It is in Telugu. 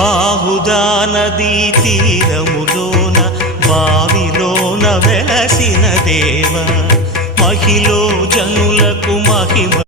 బాహుదా నదీ తీరములోన బావిలోన వెలసిన దేవ మహిలో జనులకు మహిమ.